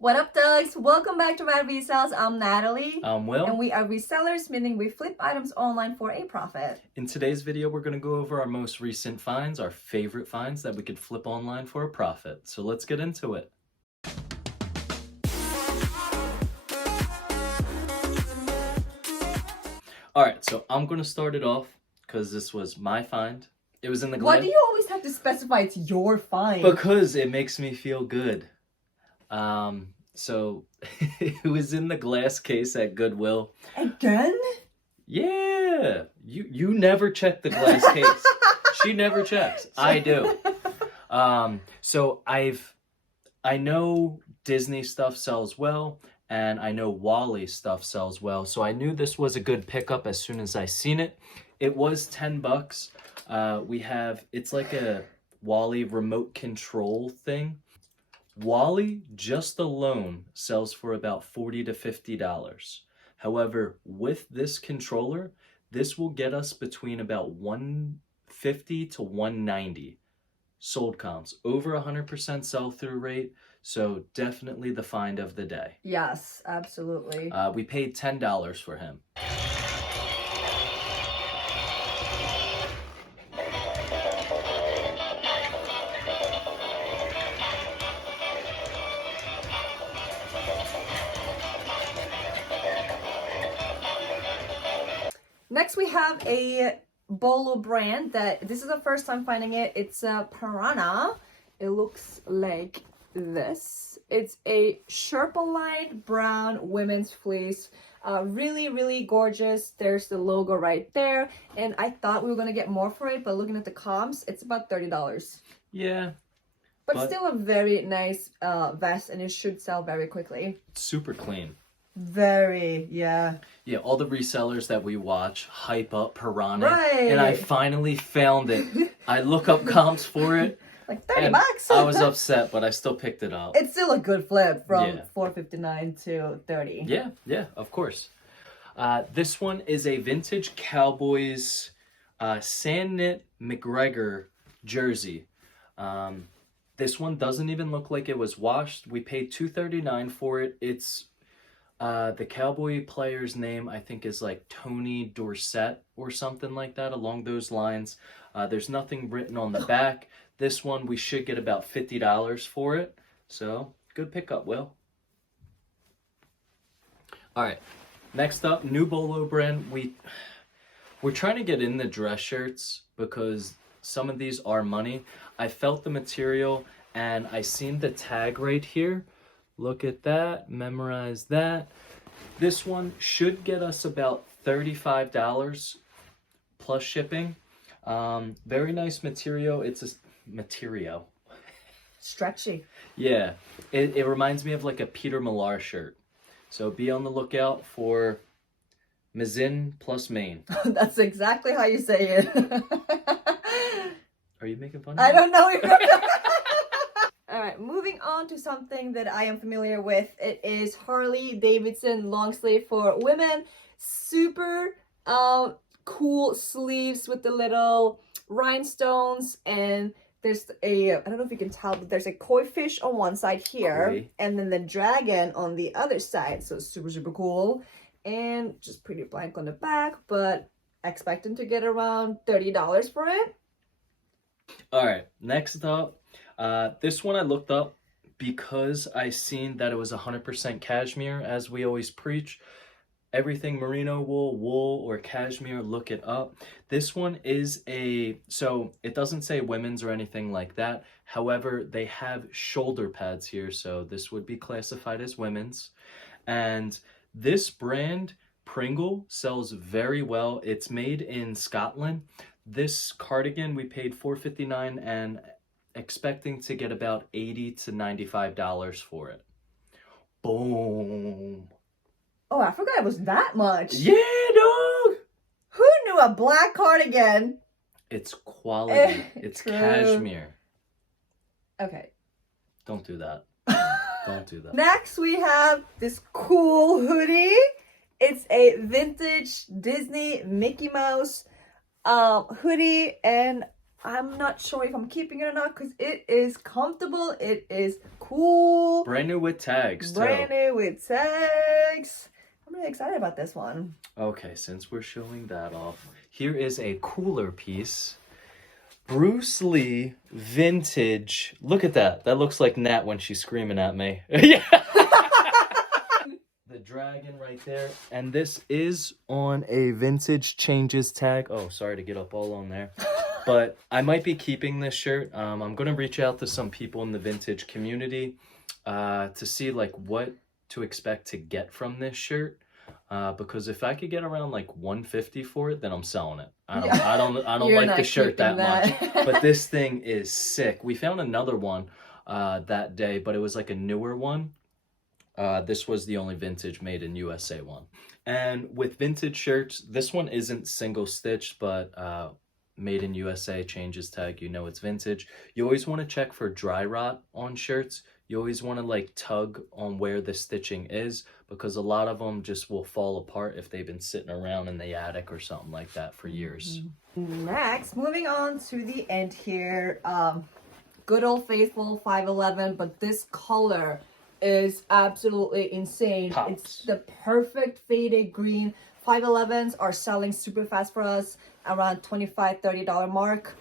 What up, Dogs? Welcome back to Rad Resells. I'm Natalie. I'm Will. And we are resellers, meaning we flip items online for a profit. In today's video, we're going to go over our most recent finds, our favorite finds that we could flip online for a profit. So let's get into it. All right, so I'm going to start it off because this was my find. It was in the glass. Why do you always have to specify it's your find? Because it makes me feel good. So it was in the glass case at Goodwill. Again? Yeah. You never check the glass case. She never checks. I do. So I know Disney stuff sells well, and I know Wally stuff sells well. So I knew this was a good pickup as soon as I seen it. It was $10. It's like a Wally remote control thing. Wally just alone sells for about $40 to $50. However, with this controller, this will get us between about $150 to $190 sold comps, over 100% sell-through rate. So definitely the find of the day. Yes, absolutely. We paid $10 for him. Next, we have a Bolo brand that this is the first time finding it. It's a Piranha. It looks like this. It's a Sherpa-lined brown women's fleece. Really, really gorgeous. There's the logo right there. And I thought we were going to get more for it, but looking at the comps, it's about $30. Yeah. But still a very nice vest, and it should sell very quickly. Super clean. Very, yeah. Yeah, all the resellers that we watch hype up Piranha. Right. And I finally found it. I look up comps for it. Like $30. I was upset, but I still picked it up. It's still a good flip from $4.59 to $30. Yeah, of course. This one is a vintage Cowboys sand knit McGregor jersey. This one doesn't even look like it was washed. We paid $2.39 for it. It's the Cowboy player's name, I think, is like Tony Dorsett or something like that, along those lines. There's nothing written on the back. This one, we should get about $50 for it. So, good pickup, Will. All right, next up, new Bolo brand. We're trying to get in the dress shirts because some of these are money. I felt the material and I seen the tag right here. Look at that, memorize that. This one should get us about $35 plus shipping. Very nice material. It's a material. Stretchy. Yeah, it reminds me of like a Peter Millar shirt. So be on the lookout for Mazin plus Maine. That's exactly how you say it. Are you making fun of I me? don't know. All right, moving on to something that I am familiar with. It is Harley Davidson long sleeve for women. Super cool sleeves with the little rhinestones, and there's I don't know if you can tell, but there's a koi fish on one side here, and then the dragon on the other side. So super, super cool. And just pretty blank on the back, but expecting to get around $30 for it. All right, next up. This one I looked up because I seen that it was 100% cashmere, as we always preach. Everything merino wool, or cashmere, look it up. This one is so it doesn't say women's or anything like that. However, they have shoulder pads here, so this would be classified as women's. And this brand, Pringle, sells very well. It's made in Scotland. This cardigan we paid $4.59 and expecting to get about $80 to $95 for it. Boom. Oh, I forgot it was that much. Yeah, dog. Who knew a black cardigan? It's quality. It's True. cashmere. Okay. Don't do that. Don't do that. Next, we have this cool hoodie. It's a vintage Disney Mickey Mouse hoodie, and I'm not sure if I'm keeping it or not because it is comfortable. It is cool. Brand new with tags, too. Brand new with tags. I'm really excited about this one. Okay, since we're showing that off, here is a cooler piece. Bruce Lee vintage. Look at that. That looks like Nat when she's screaming at me. Yeah. The dragon right there. And this is on a vintage changes tag. Oh, sorry to get up all on there. But I might be keeping this shirt. I'm going to reach out to some people in the vintage community to see like what to expect to get from this shirt. Because if I could get around like $150 for it, then I'm selling it. I don't like the shirt that much. But this thing is sick. We found another one that day, but it was like a newer one. This was the only vintage made in USA one. And with vintage shirts, this one isn't single stitched, but made in USA changes tag, you know it's vintage. You always want to check for dry rot on shirts. You always want to like tug on where the stitching is because a lot of them just will fall apart if they've been sitting around in the attic or something like that for years. Next, moving on to the end here. Good old faithful 511, but this color is absolutely insane. Pops. It's the perfect faded green. 511s are selling super fast for us, around $25-$30 mark.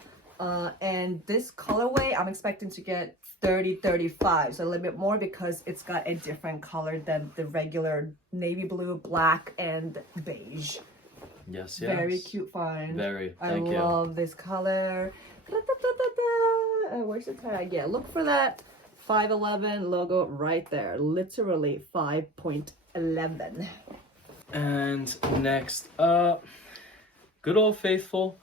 And this colorway, I'm expecting to get $30-$35, so a little bit more because it's got a different color than the regular navy blue, black, and beige. Yes. Very cute find. Very. I Thank you. love this color. Where's the tag? Yeah, look for that 511 logo right there. Literally 5.11. And next up, good old faithful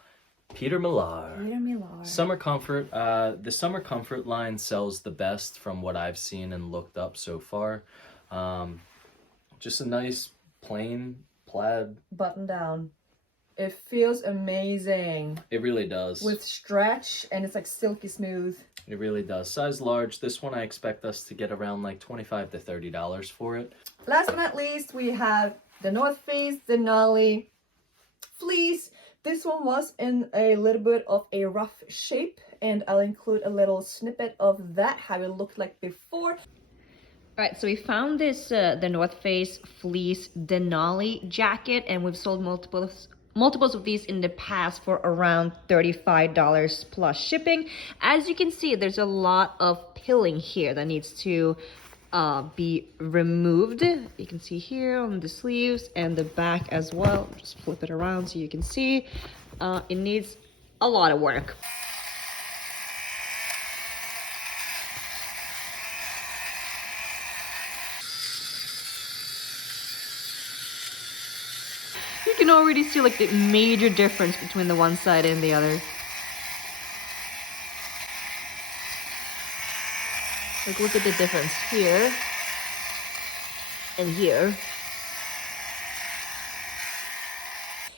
Peter Millar. Peter Millar. Summer Comfort. The Summer Comfort line sells the best from what I've seen and looked up so far. Just a nice plain plaid Button down. It feels amazing. It really does. With stretch, and it's like silky smooth. It really does. Size large. This one I expect us to get around like $25-$30 for it. Last but not least, we have the North Face Denali fleece. This one was in a little bit of a rough shape, and I'll include a little snippet of that, how it looked like before. All right, so we found this, the North Face fleece Denali jacket, and we've sold multiples of these in the past for around $35 plus shipping. As you can see, there's a lot of pilling here that needs to be removed. You can see here on the sleeves and the back as well. Just flip it around so you can see. It needs a lot of work. You can already see like the major difference between the one side and the other. Like, look at the difference here and here.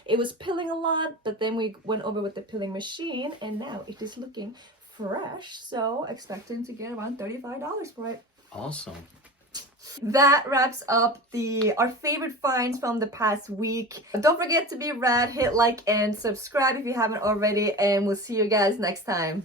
It was pilling a lot, but then we went over with the pilling machine, and now it is looking fresh. So expecting to get around $35 for it. Awesome. That wraps up our favorite finds from the past week. Don't forget to be rad, hit like and subscribe if you haven't already, and we'll see you guys next time.